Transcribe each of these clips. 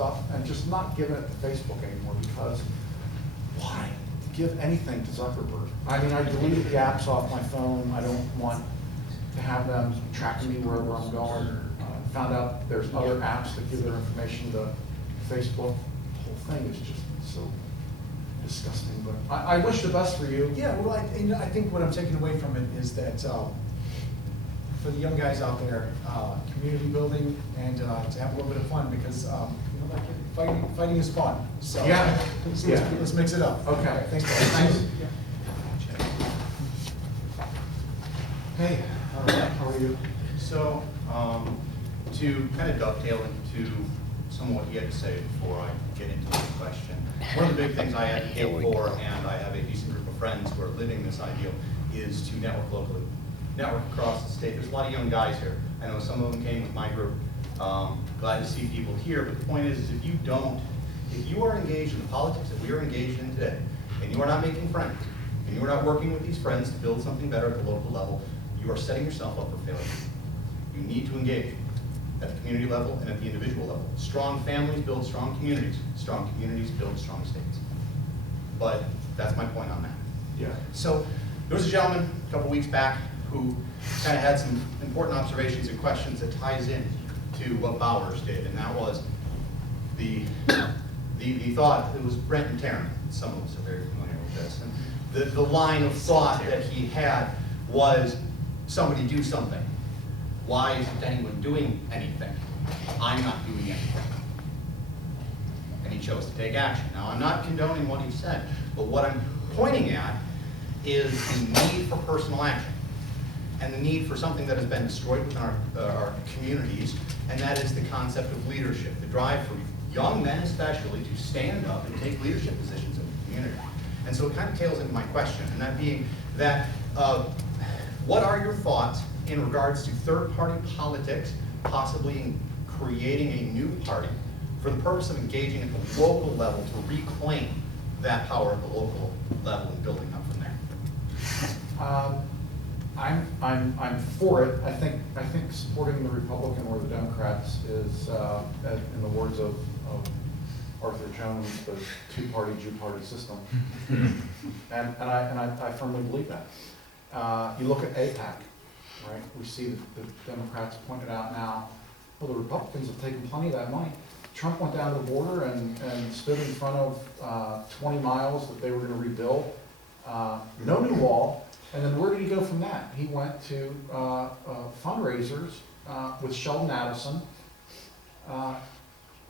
stuff and just not giving it to Facebook anymore, because why give anything to Zuckerberg? I mean, I deleted the apps off my phone. I don't want to have them tracking me wherever I'm going. Found out there's other apps that give their information to Facebook. The whole thing is just so disgusting, but I wish the best for you. Yeah, well, I think what I'm taking away from it is that for the young guys out there, community building and to have a little bit of fun, because like fighting is fun. So Yeah. let's mix it up. Okay. Thanks, guys. Thanks. Yeah. Hey, how are you? So, to kind of dovetail into some of what he had to say before I get into this question, one of the big things I advocate for, and I have a decent group of friends who are living this ideal, is to network locally, network across the state. There's a lot of young guys here. I know some of them came with my group. Glad to see people here, but the point is if you are engaged in the politics that we are engaged in today, and you are not making friends, and you are not working with these friends to build something better at the local level, you are setting yourself up for failure. You need to engage at the community level and at the individual level. Strong families build strong communities. Strong communities build strong states. But that's my point on that. Yeah. So there was a gentleman a couple weeks back who kind of had some important observations and questions that ties in to what Bowers did, and that was the thought. It was Brent and Tarrant. Some of us are very familiar with this. And the line of thought that he had was, somebody do something. Why isn't anyone doing anything? I'm not doing anything. And he chose to take action. Now, I'm not condoning what he said, but what I'm pointing at is the need for personal action and the need for something that has been destroyed within our communities, and that is the concept of leadership, the drive for young men especially to stand up and take leadership positions in the community. And so it kind of tails into my question, and that being that what are your thoughts in regards to third-party politics, possibly in creating a new party for the purpose of engaging at the local level to reclaim that power at the local level and building up from there? I'm for it. I think supporting the Republican or the Democrats is, in the words of Arthur Jones, the two-party Jew-party system, and I firmly believe that. You look at AIPAC, right? We see the Democrats pointed out now. Well, the Republicans have taken plenty of that money. Trump went down to the border and stood in front of 20 miles that they were going to rebuild. No new wall. And then where did he go from that? He went to fundraisers with Sheldon Adelson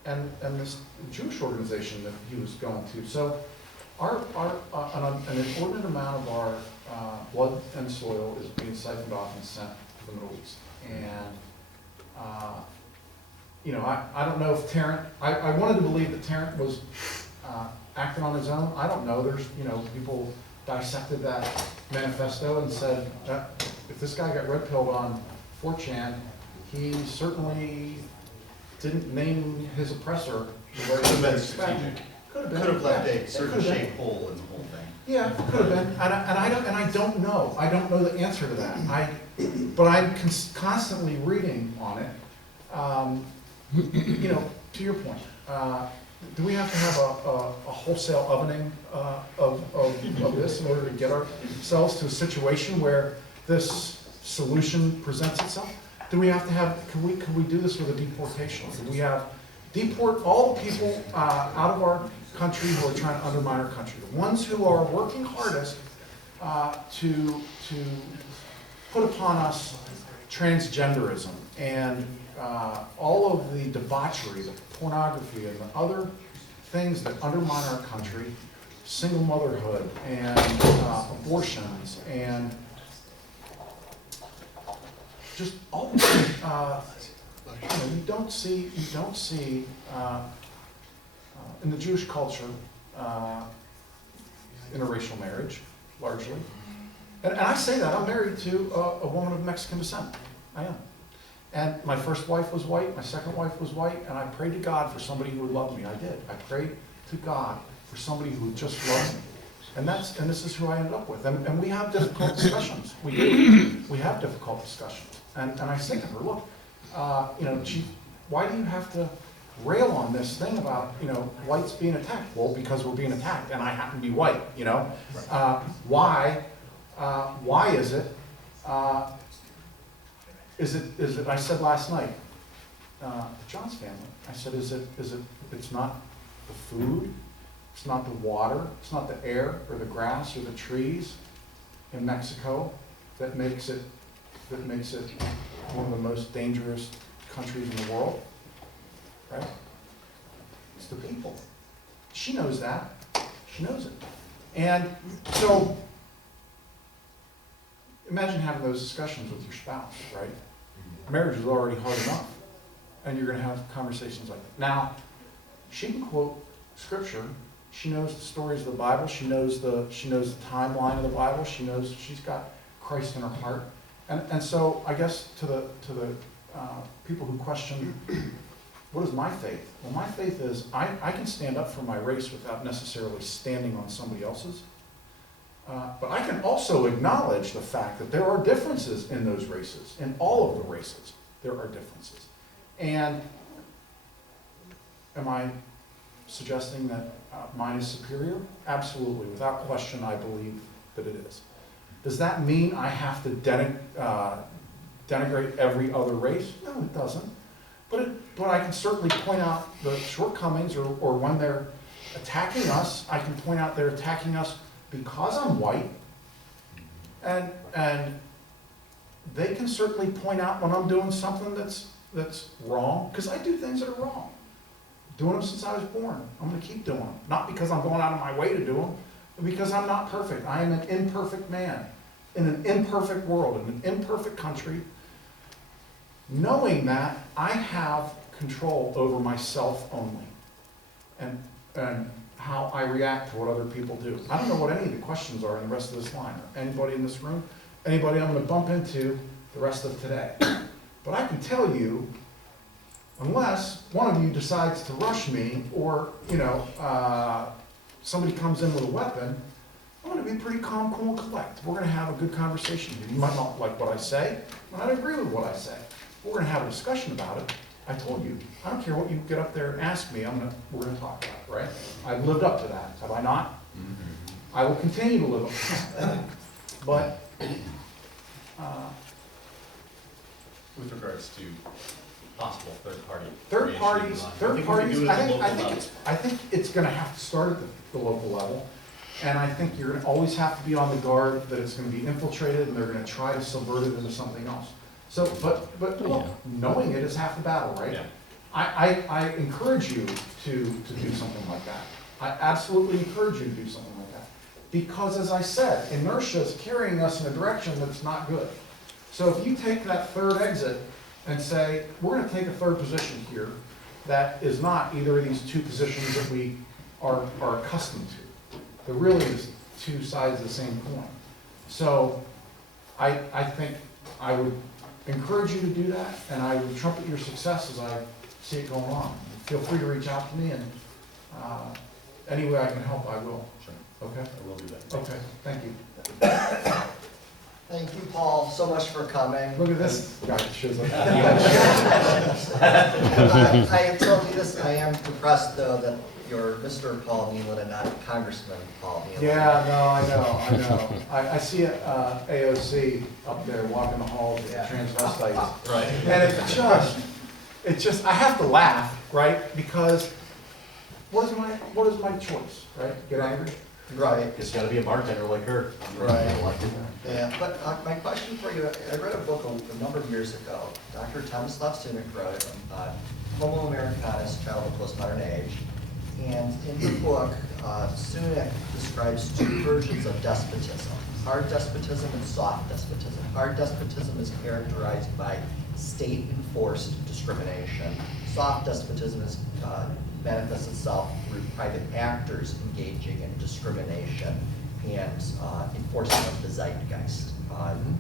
and this Jewish organization that he was going to. So an inordinate amount of our blood and soil is being siphoned off and sent to the Middle East. And I don't know if Tarrant, I wanted to believe that Tarrant was acting on his own. I don't know. There's, people dissected that manifesto and said, if this guy got red-pilled on 4chan, he certainly didn't name his oppressor the way he was expected. Could have left a certain shaped hole in the whole thing. Yeah, could have been, and I don't know. I don't know the answer to that. But I'm constantly reading on it. To your point, do we have to have a wholesale ovening of this in order to get ourselves to a situation where this solution presents itself? Do we have to have? Can we do this with a deportation? Do we have deport all the people out of our country who are trying to undermine our country? The ones who are working hardest to put upon us transgenderism and all of the debauchery, the pornography, and the other things that undermine our country, single motherhood and abortions and just all of it. You don't see in the Jewish culture interracial marriage largely, and I say that I'm married to a woman of Mexican descent. I am. And my first wife was white, my second wife was white, and I prayed to God for somebody who would love me. I did. I prayed to God for somebody who would just love me. And this is who I ended up with. And we have difficult discussions. We do. We have difficult discussions. And I say to her, look, why do you have to rail on this thing about, whites being attacked. Well, because we're being attacked, and I happen to be white, Why is it, I said last night, to John's family, I said, it's not the food, it's not the water, it's not the air or the grass or the trees in Mexico that makes it one of the most dangerous countries in the world, right? It's the people. She knows that. She knows it. And so, imagine having those discussions with your spouse, right? Marriage is already hard enough, and you're going to have conversations like that. Now, she can quote scripture. She knows the stories of the Bible. She knows the timeline of the Bible. She's got Christ in her heart. And so I guess to the people who question, what is my faith? Well, my faith is I can stand up for my race without necessarily standing on somebody else's. But I can also acknowledge the fact that there are differences in those races. In all of the races, there are differences. And am I suggesting that mine is superior? Absolutely. Without question, I believe that it is. Does that mean I have to denigrate every other race? No, it doesn't. But I can certainly point out the shortcomings, or when they're attacking us, I can point out they're attacking us because I'm white. And they can certainly point out when I'm doing something that's wrong, because I do things that are wrong. Doing them since I was born. I'm going to keep doing them. Not because I'm going out of my way to do them, because I'm not perfect. I am an imperfect man in an imperfect world, in an imperfect country. Knowing that, I have control over myself only, and how I react to what other people do. I don't know what any of the questions are in the rest of this line. Anybody in this room? Anybody I'm going to bump into the rest of today? But I can tell you, unless one of you decides to rush me, or somebody comes in with a weapon, I'm going to be pretty calm, cool, and collect. We're going to have a good conversation here. You might not like what I say, and I don't agree with what I say. We're going to have a discussion about it. I told you, I don't care what you get up there and ask me, we're going to talk about it, right? I've lived up to that, have I not? Mm-hmm. I will continue to live up to that. But, with regards to possible third parties, I think it's going to have to start at the local level, and I think you're going to always have to be on the guard that it's going to be infiltrated, and they're going to try to subvert it into something else. So, but look, knowing it is half the battle, right? Yeah. I encourage you to do something like that. I absolutely encourage you to do something like that. Because as I said, inertia is carrying us in a direction that's not good. So if you take that third exit and say, we're going to take a third position here that is not either of these two positions that we are accustomed to. There really is two sides of the same coin. So I think I would encourage you to do that, and I would trumpet your success as I see it going on. Feel free to reach out to me, and any way I can help, I will. Sure. Okay? I will do that. Okay, thank you. Thank you, Paul, so much for coming. Look at this guy that shows up. I have told you this, I am impressed, though, that you're Mr. Paul Nehlen and not Congressman Paul Nehlen. Yeah, no, I know. I see AOC up there walking the halls with transvestites. Right. And it's just, I have to laugh, right? Because what is my choice, right? Get angry? Right. It's got to be a bartender like her. Right. Yeah, but my question for you, I read a book a number of years ago. Dr. Thomas Loftunik wrote it, Homo Americanus, Child of Postmodern Age. And in the book, Sunak describes two versions of despotism, hard despotism and soft despotism. Hard despotism is characterized by state-enforced discrimination. Soft despotism manifests itself through private actors engaging in discrimination and enforcing of the zeitgeist. An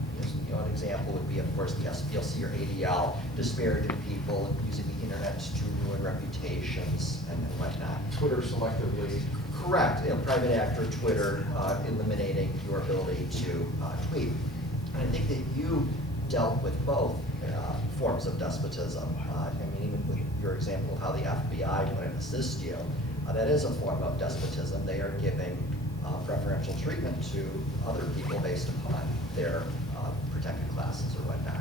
example would be, of course, the SPLC or ADL disparaging people, using the internet to ruin reputations and whatnot. Twitter selectively. Correct. Private actor, Twitter, eliminating your ability to tweet. And I think that you dealt with both forms of despotism. I mean, even with your example of how the FBI wouldn't assist you, that is a form of despotism. They are giving preferential treatment to other people based upon their protected classes or whatnot.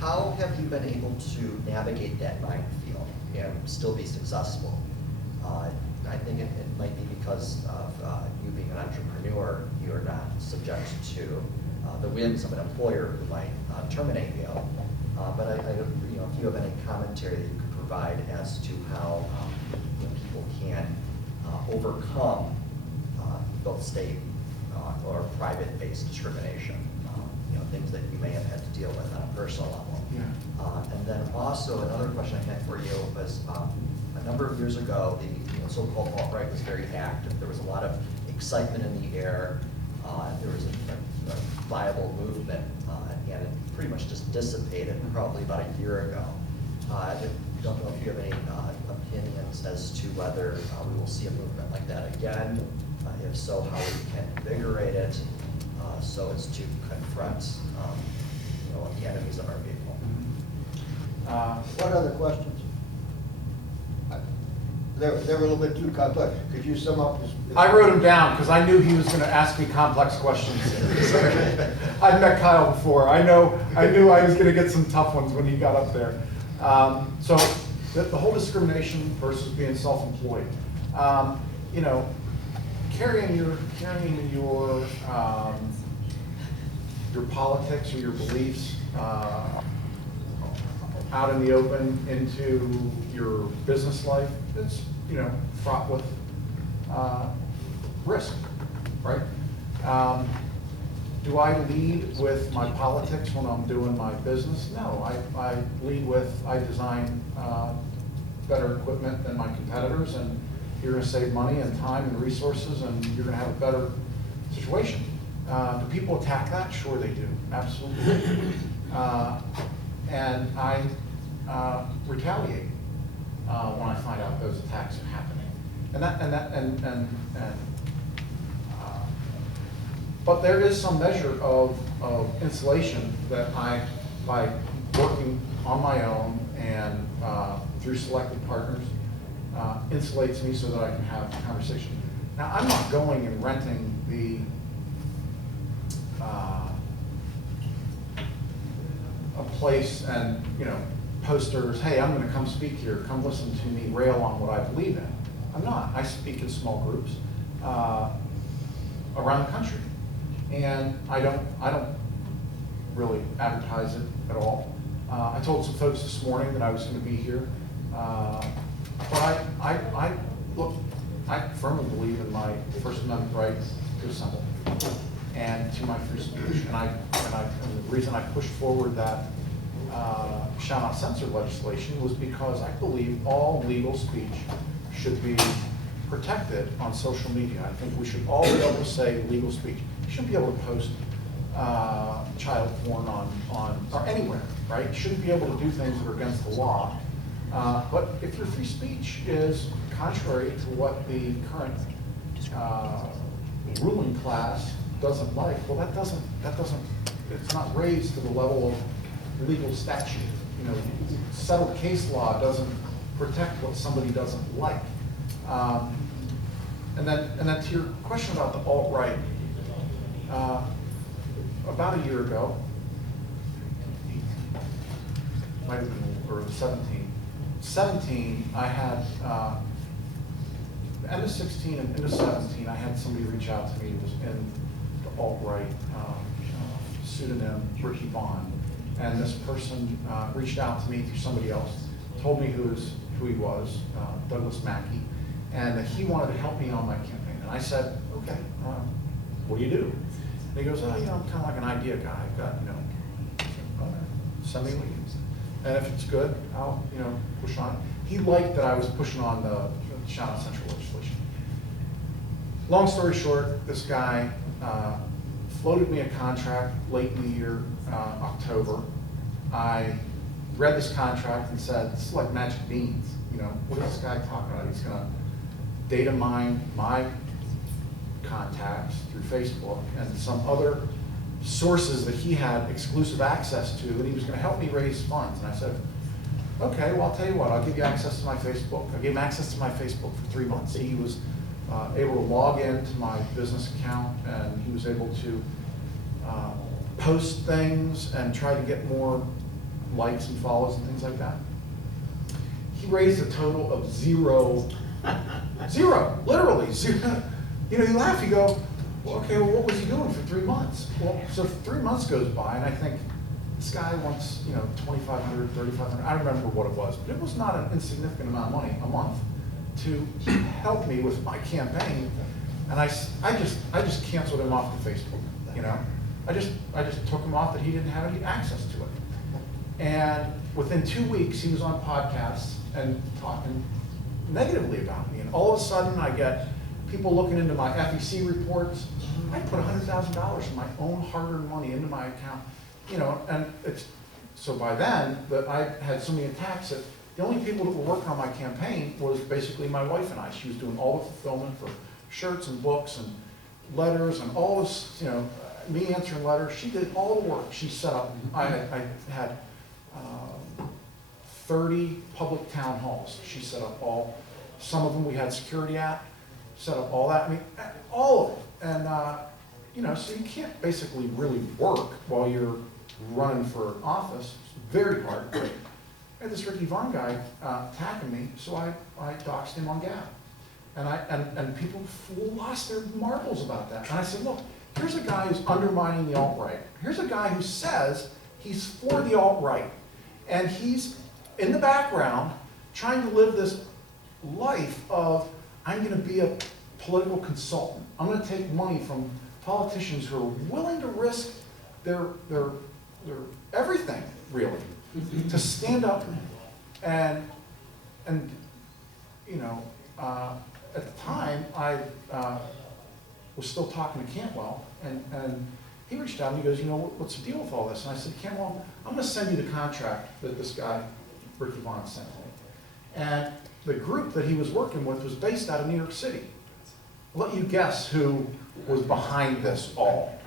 How have you been able to navigate that minefield and still be successful? I think it might be because of you being an entrepreneur, you are not subject to the whims of an employer who might terminate you. But you know, if you have any commentary that you could provide as to how people can overcome both state or private-based discrimination, things that you may have had to deal with on a personal level. Yeah. And then also another question I had for you was a number of years ago, the so-called alt-right was very active. There was a lot of excitement in the air. There was a viable movement, and it pretty much just dissipated probably about a year ago. I don't know if you have any opinions as to whether we will see a movement like that again. If so, how we can invigorate it so as to confront the enemies of our people. What other questions? They were a little bit too complex. Could you sum up this? I wrote him down because I knew he was going to ask me complex questions. I've met Kyle before. I knew I was going to get some tough ones when he got up there. So the whole discrimination versus being self-employed. Carrying your politics or your beliefs out in the open into your business life, it's fraught with risk, right? Do I lead with my politics when I'm doing my business? No, I lead with, I design better equipment than my competitors, and you're going to save money and time and resources, and you're going to have a better situation. Do people attack that? Sure they do, absolutely. And I retaliate when I find out those attacks are happening. But there is some measure of insulation that by working on my own and through selected partners, insulates me so that I can have a conversation. Now, I'm not going and renting a place and posters, hey, I'm going to come speak here, come listen to me rail on what I believe in. I'm not. I speak in small groups around the country, and I don't really advertise it at all. I told some folks this morning that I was going to be here, but I firmly believe in my First Amendment right to assemble and to my free speech, and the reason I pushed forward that shall not censor legislation was because I believe all legal speech should be protected on social media. I think we should all be able to say legal speech. You shouldn't be able to post child porn or anywhere, right? You shouldn't be able to do things that are against the law. But if your free speech is contrary to what the current ruling class doesn't like, well, that doesn't, it's not raised to the level of legal statute. Settled case law doesn't protect what somebody doesn't like. And then to your question about the alt-right, about a year ago, might have been, or 17, I had, end of 16 and into 17, I had somebody reach out to me who was in the alt-right pseudonym Ricky Vaughn. And this person reached out to me through somebody else, told me who he was, Douglas Mackey, and that he wanted to help me on my campaign. And I said, okay, what do you do? And he goes, I'm kind of like an idea guy. I've got, send me leads. And if it's good, I'll, push on it. He liked that I was pushing on the Shawnee Central legislation. Long story short, this guy floated me a contract late in the year, October. I read this contract and said, this is like magic beans. What is this guy talking about? He's going to data mine my contacts through Facebook and some other sources that he had exclusive access to, and he was gonna help me raise funds. And I said, okay, well, I'll tell you what, I'll give you access to my Facebook. I gave him access to my Facebook for 3 months. He was able to log into my business account, and he was able to post things and try to get more likes and follows and things like that. He raised a total of zero, literally zero. You know, you laugh, you go, well, okay, well, what was he doing for 3 months? Well, so 3 months goes by, and I think, this guy wants, you know, $2,500, $3,500, I don't remember what it was, but it was not an insignificant amount of money a month to help me with my campaign. And I just canceled him off the Facebook, you know? I just took him off that he didn't have any access to it. And within 2 weeks, he was on podcasts and talking negatively about me. And all of a sudden, I get people looking into my FEC reports. I put $100,000 of my own hard-earned money into my account, you know, and it's, so by then, that I had so many attacks that the only people that were working on my campaign was basically my wife and I. She was doing all the fulfillment for shirts and books and letters and all this, you know, me answering letters. She did all the work. She set up, I had 30 public town halls. She set up all, some of them we had security at, set up all that, I mean, all of it. And, you know, so you can't basically really work while you're running for office. It's very hard. I had this Ricky Vaughn guy attacking me, so I doxed him on Gap. And people lost their marbles about that. And I said, look, here's a guy who's undermining the alt-right. Here's a guy who says he's for the alt-right. And he's in the background trying to live this life of, I'm gonna be a political consultant. I'm gonna take money from politicians who are willing to risk their everything, really, to stand up and you know, at the time, I was still talking to Cantwell, and he reached out and he goes, you know, what's the deal with all this? And I said, Cantwell, I'm gonna send you the contract that this guy, Ricky Vaughn, sent me. And the group that he was working with was based out of New York City. I'll let you guess who was behind this all.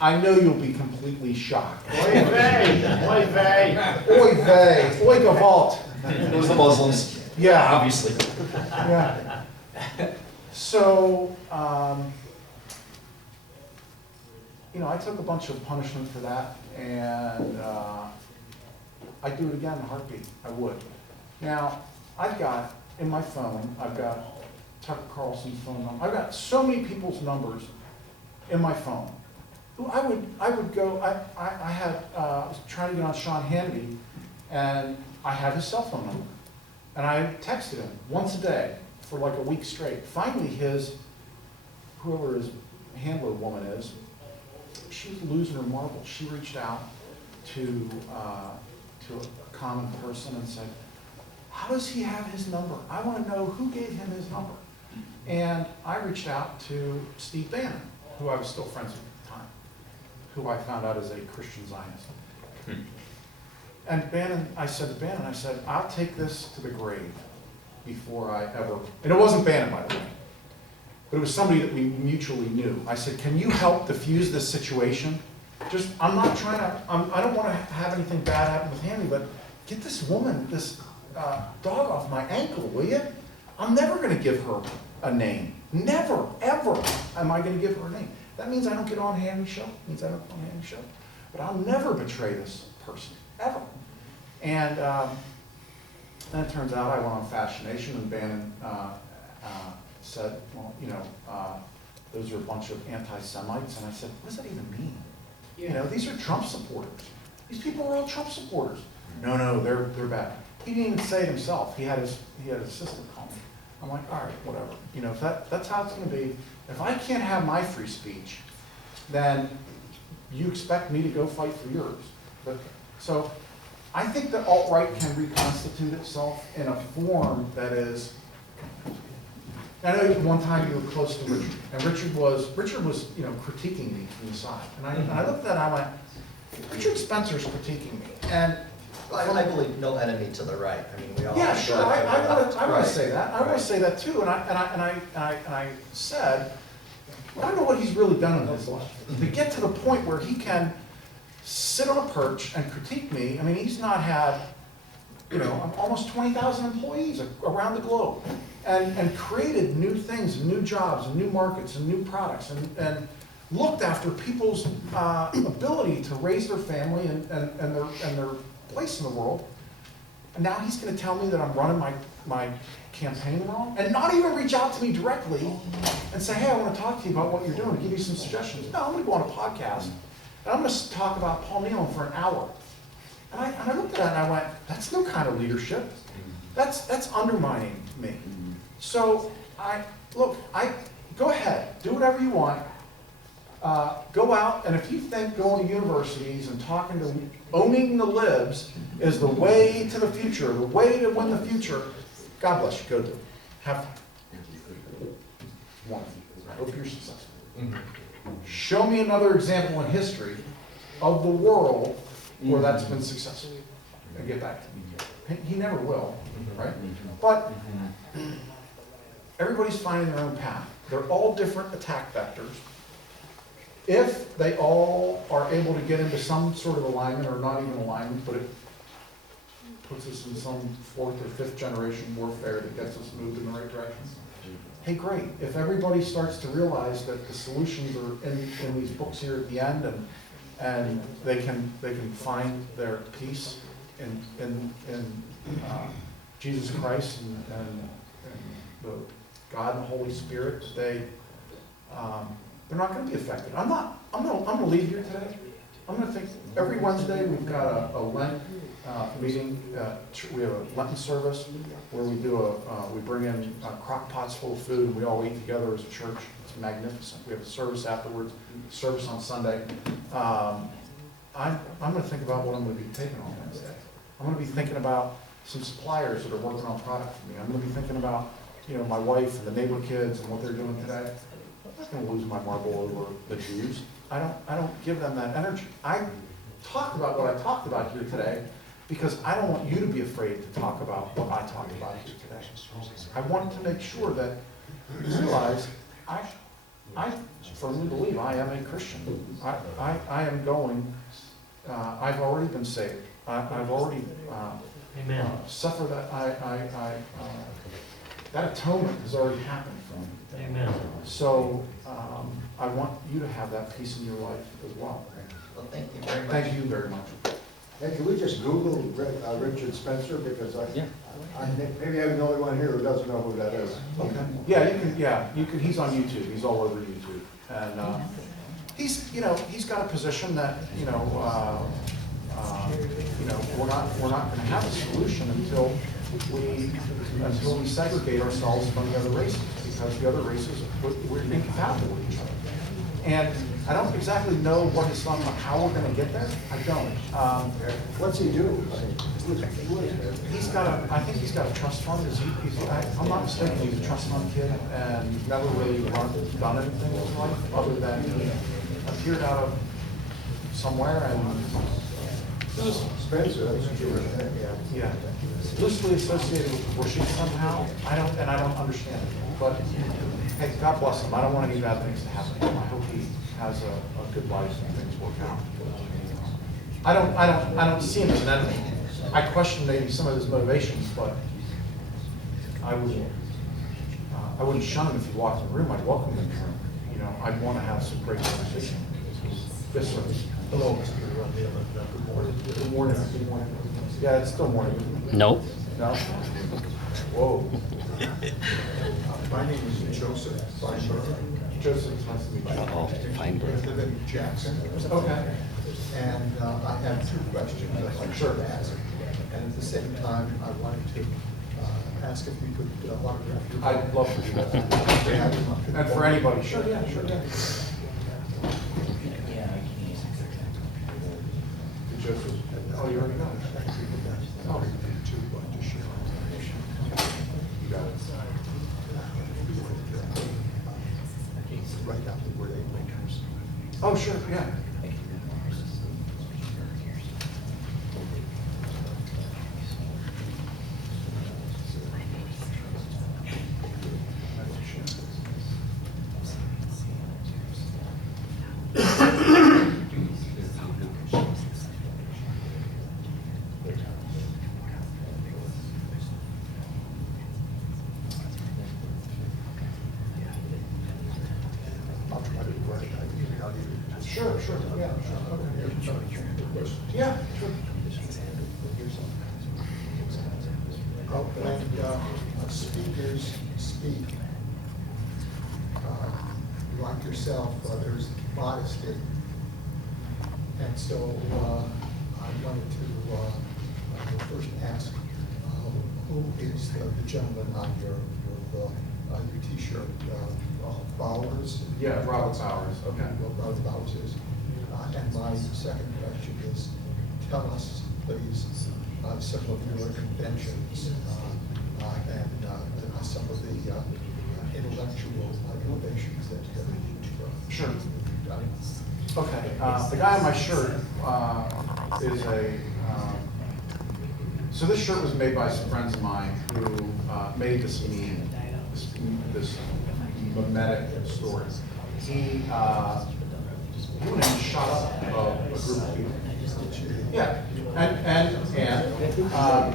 I know you'll be completely shocked. Oy vey, oy vey. Oy vey, oy gavalt. It was the Muslims. Yeah. Obviously. Yeah. So, you know, I took a bunch of punishment for that, and I'd do it again in a heartbeat. I would. Now, I've got, in my phone, I've got Tucker Carlson's phone number. I've got so many people's numbers in my phone. I would go, I was trying to get on Sean Hannity, and I had his cell phone number. And I texted him once a day for like a week straight. Finally, whoever his handler woman is, she was losing her marbles. She reached out to a common person and said, how does he have his number? I want to know who gave him his number. And I reached out to Steve Bannon, who I was still friends with at the time, who I found out is a Christian Zionist. And Bannon, I said to Bannon, I said, I'll take this to the grave before I ever, and it wasn't Bannon, by the way, but it was somebody that we mutually knew. I said, can you help diffuse this situation? Just, I'm not trying to, I don't want to have anything bad happen with Handy, but get this woman, this dog off my ankle, will you? I'm never going to give her a name. Never, ever am I going to give her a name. That means I don't get on Handy's show. It means I don't get on Handy's show. But I'll never betray this person, ever. And then it turns out I went on Fashion Nation, and Bannon said, well, you know, those are a bunch of anti-Semites. And I said, what does that even mean? You know, these are Trump supporters. These people are all Trump supporters. No, they're bad. He didn't even say it himself. He had his assistant call me. I'm like, all right, whatever. You know, if that's how it's going to be. If I can't have my free speech, then you expect me to go fight for yours. But so I think the alt-right can reconstitute itself in a form that is. I know one time you were close to Richard, and Richard was you know, critiquing me from the side, and I looked at that and I went, Richard Spencer's critiquing me, and. I believe no enemy to the right. I mean, we all. Yeah, sure. I want to say that. I want Right. to say that too. And I said, I don't know what he's really done in his life. To get to the point where he can sit on a perch and critique me, I mean, he's not had, almost 20,000 employees around the globe, and created new things, and new jobs, and new markets, and new products, and looked after people's ability to raise their family and their place in the world. And now he's gonna tell me that I'm running my campaign wrong, and not even reach out to me directly and say, hey, I wanna talk to you about what you're doing, give you some suggestions. No, I'm gonna go on a podcast, and I'm gonna talk about Paul Nehlen for an hour. And I looked at that and I went, that's no kind of leadership. That's undermining me. So go ahead, do whatever you want. Go out, and if you think going to universities and talking to, owning the libs is the way to the future, the way to win the future, God bless you, go do it. Have fun. One, I hope you're successful. Show me another example in history of the world where that's been successful. And get back to me. He never will, right? But everybody's finding their own path. They're all different attack vectors. If they all are able to get into some sort of alignment, or not even alignment, but it puts us in some 4th or 5th generation warfare that gets us moved in the right direction, hey, great. If everybody starts to realize that the solutions are in these books here at the end, and they can find their peace in Jesus Christ and the God and the Holy Spirit, they're not going to be affected. I'm going to leave here today. I'm going to think every Wednesday we've got a Lent meeting. We have a Lenten service where we bring in crock pots full of food, and we all eat together as a church. It's magnificent. We have a service afterwards, service on Sunday. I'm going to think about what I'm going to be taking on Wednesday. I'm going to be thinking about some suppliers that are working on product for me. I'm going to be thinking about my wife and the neighbor kids and what they're doing today. I'm not going to lose my marble over the Jews. I don't give them that energy. I talked about what I talked about here today because I don't want you to be afraid to talk about what I talked about here today. I wanted to make sure that you realize I firmly believe I am a Christian. I am going, I've already been saved. I've already suffered that. That atonement has already happened for me. Amen. So I want you to have that peace in your life as well. Well, thank you very much. Thank you very much. Hey, can we just Google Richard Spencer, because maybe I'm the only one here who doesn't know who that is. Okay. Yeah, you can. He's on YouTube. He's all over YouTube, and he's got a position that we're not going to have a solution until we segregate ourselves from the other races, because the other races we're incompatible with each other. And I don't exactly know what his thoughts on how we're going to get there. I don't. What's he do? I think he's got a trust fund. If I'm not mistaken, he's a trust fund kid and never really done anything in his life other than he appeared out of somewhere and Spencer, that's true. yeah, loosely associated with Bushy somehow. I don't understand it. But hey, God bless him. I don't want any bad things to happen to him. I hope he has a good life and things work out. I don't see him as an enemy. I question maybe some of his motivations, but I wouldn't shun him if he walked in the room. I'd welcome him in the room. I'd want to have some great conversation. Yes, sir. Hello, Mr. Good morning. Good morning. Good morning. Yeah, it's still morning. Nope. No? Whoa. My name is Joseph Feinberg. Joseph, it's nice to meet you. Oh, I Feinberg. live in Jackson. Okay. And I have two questions I'd like to ask. And at the same time, I wanted to ask if we could autograph your I'd love to do that. And for anybody, sure, yeah, sure, yeah. Joseph, oh, you already got it. Oh. You got it. Right out where they make us. Oh, sure, yeah. Sure, sure, yeah, sure, okay. Yeah, sure. When speakers speak, like yourself, there's modesty. And so I wanted to first ask, who is the gentleman on your T-shirt? Bowers? Yeah, Robert Bowers, okay. Robert Bowers is. And my second question is, tell us, please, some of your inventions and some of the intellectual innovations that you've Sure. done. Okay, the guy on my shirt is a, so this shirt was made by some friends of mine who made this meme, this mimetic story. He went and shot up a group of people. Yeah, and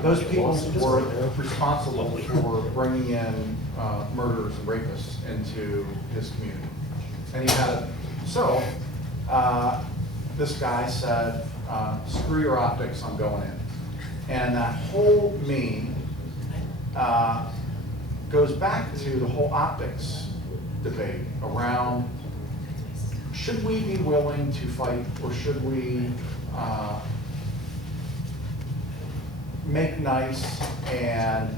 those people were responsible for bringing in murderers and rapists into his community. And he had, so this guy said, screw your optics, I'm going in. And that whole meme goes back to the whole optics debate around, should we be willing to fight, or should we make nice and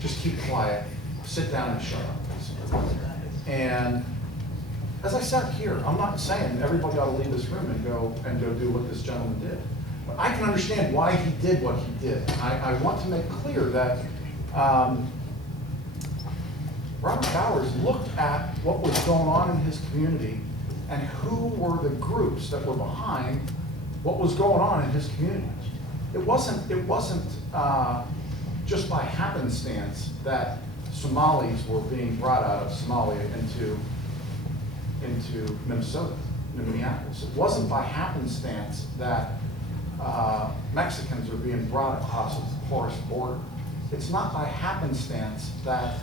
just keep quiet, sit down and shut up? And as I sat here, I'm not saying everybody ought to leave this room and go do what this gentleman did. But I can understand why he did what he did. I want to make clear that Robert Bowers looked at what was going on in his community and who were the groups that were behind what was going on in his community. It wasn't just by happenstance that Somalis were being brought out of Somalia into Minnesota, into Minneapolis. It wasn't by happenstance that Mexicans are being brought across a porous border. It's not by happenstance that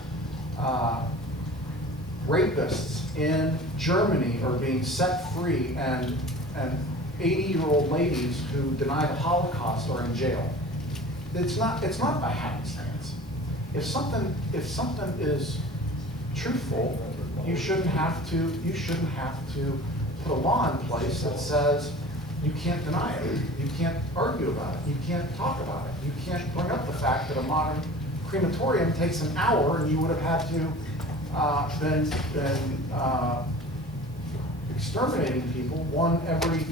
rapists in Germany are being set free and 80-year-old ladies who deny the Holocaust are in jail. It's not by happenstance. If something is truthful, you shouldn't have to put a law in place that says you can't deny it, you can't argue about it, you can't talk about it, you can't bring up the fact that a modern crematorium takes an hour and you would have had to been exterminating people one every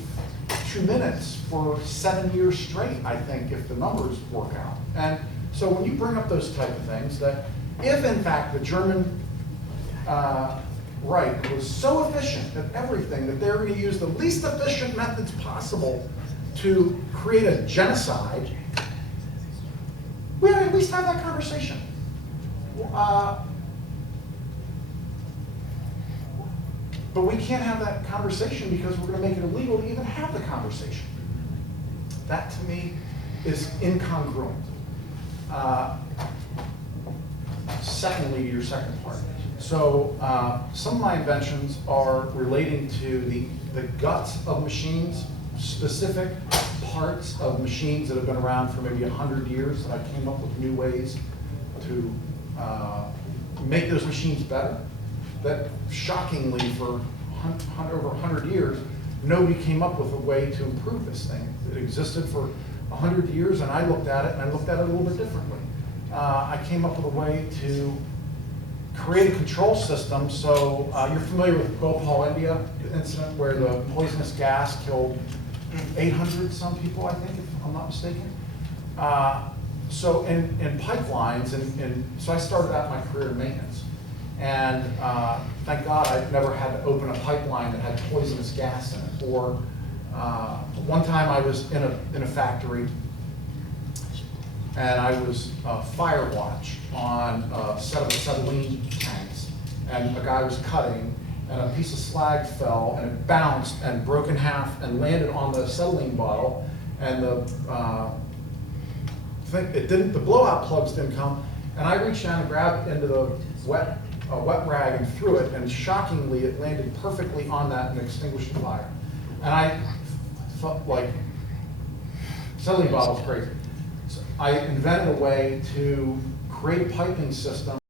2 minutes for 7 years straight, I think, if the numbers work out. And so when you bring up those type of things, that if in fact the German right was so efficient at everything that they're going to use the least efficient methods possible to create a genocide, we ought to at least have that conversation. But we can't have that conversation because we're going to make it illegal to even have the conversation. That to me is incongruent. Secondly, your second part. So some of my inventions are relating to the guts of machines, specific parts of machines that have been around for maybe 100 years, that I came up with new ways to make those machines better. That shockingly, for over 100 years, nobody came up with a way to improve this thing. It existed for 100 years, and I looked at it, and I looked at it a little bit differently. I came up with a way to create a control system. So you're familiar with the Bhopal, India incident where the poisonous gas killed 800 some people, I think, if I'm not mistaken. So in pipelines, and so I started out my career in maintenance. And thank God I never had to open a pipeline that had poisonous gas in it. Or one time I was in a factory, and I was fire watch on a set of acetylene tanks, and a guy was cutting, and a piece of slag fell, and it bounced and broke in half and landed on the acetylene bottle, and the blowout plugs didn't come, and I reached down and grabbed into the wet a wet rag and threw it, and shockingly, it landed perfectly on that and extinguished the fire. And I felt like acetylene bottle's crazy. So I invented a way to create a piping system